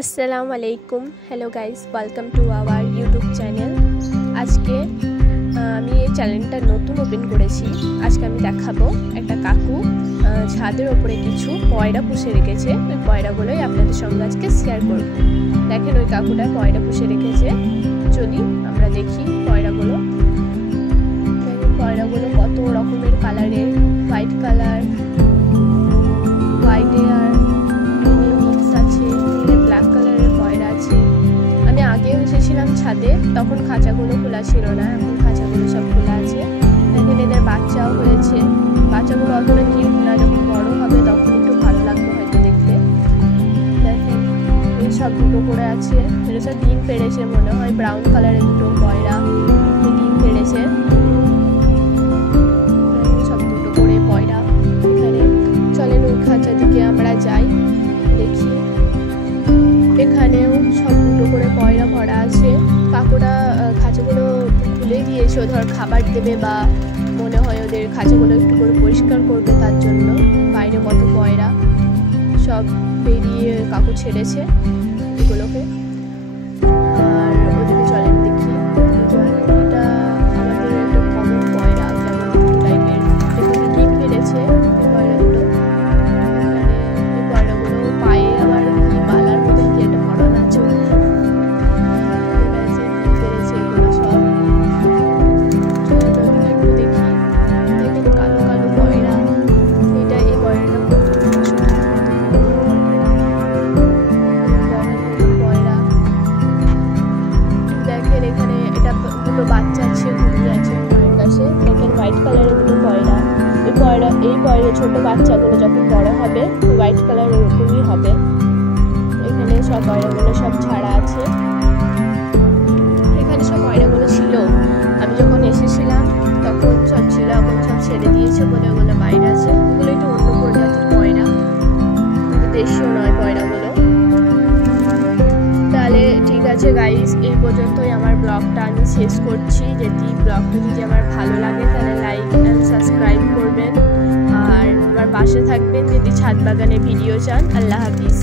আসসালামু আলাইকুম। Hello guys, welcome to our YouTube channel. আজকে আমি এই চ্যানেলটা নতুন ওপেন করেছি। আজকে আমি দেখাবো একটা কাকু ছাদের ওপরে কিছু পয়রা পুষে রেখেছে। ওই পয়রাগুলোই আপনাদের সঙ্গে আজকে শেয়ার করব। দেখেন ওই কাকুটা পয়রা পুষে রেখেছে। চলি আমরা দেখি পয়রাগুলো। পয়রাগুলো কত রকমের কালারের, হোয়াইট কালার, হোয়াইটে আর মিক্স আছে, ব্ল্যাক কালারের পয়রা আছে। আমি আগেও এসেছিলাম ছাদে, তখন খাঁচাগুলো খোলা ছিল না, এখন খাঁচাগুলো সব খোলা আছে। দেখেন এদের বাচ্চাও হয়েছে। বাচ্চাগুলো অতটা কিউট না, যখন বড় হবে তখন একটু ভালো লাগবে হয়তো দেখতে। দেখেন এই সব দুটো করে আছে, এটা সব ডিম পেড়েছে মনে হয়। ব্রাউন কালারের দুটো পয়রা ডিম পেড়েছে, সব দুটো করে পয়রা এখানে। চলেন ওই খাঁচার দিকে আমরা যাই, দেখি। এখানেও সব দুটো করে পয়রা ভরা আছে। কাকুরা খাঁচাগুলো খুলে দিয়েছে, ধর খাবার দেবে বা মনে হয় ওদের খাঁচাগুলো একটু করে পরিষ্কার করবে, তার জন্য। বাইরে কত পয়রা সব বেরিয়ে কাকু ছেড়েছে এগুলোকে। আর ওদিকে চলেন দেখি। এটা আমাদের একটা কমন পয়রা, যেমন টাইপের। এখানে ডিম পেড়েছে পয়রা দুটো। এই পয়রাগুলো পায়ে আবার কি বালার মতো কি একটা পড়ানো আছে, পেড়েছে এগুলো সব। একটু দেখি। দেখেন কালো কালো পয়রা। এই পয়রাটা পয়রা। দেখেন এখানে এটা দুটো বাচ্চা আছে, ঘুমিয়ে আছে মায়ের কাছে। দেখেন হোয়াইট কালারের দুটো পয়রা। এই পয়রা ছোট বাচ্চাগুলো যখন বড় হবে হোয়াইট কালার ওরকমই হবে। এখানে সব পয়রাগুলো সব ছাড়া আছে। এখানে সব পয়রাগুলো ছিল, আমি যখন এসেছিলাম তখন সব ছিল, এখন সব ছেড়ে দিয়েছে বলে ওগুলো বাইরে আছে। ওগুলো একটু অন্য প্রজাতির পয়রা, দেশীয় নয় পয়রাগুলো। তাহলে ঠিক আছে গাইস, এই পর্যন্তই আমার ব্লগটা আমি শেষ করছি। ব্লগটা যদি আমার ভালো লাগে তাহলে লাইক অ্যান্ড সাবস্ক্রাইব করবেন, আর আমার পাশে থাকবেন যদি ছাদ বাগানে ভিডিও চান। আল্লাহ হাফিজ।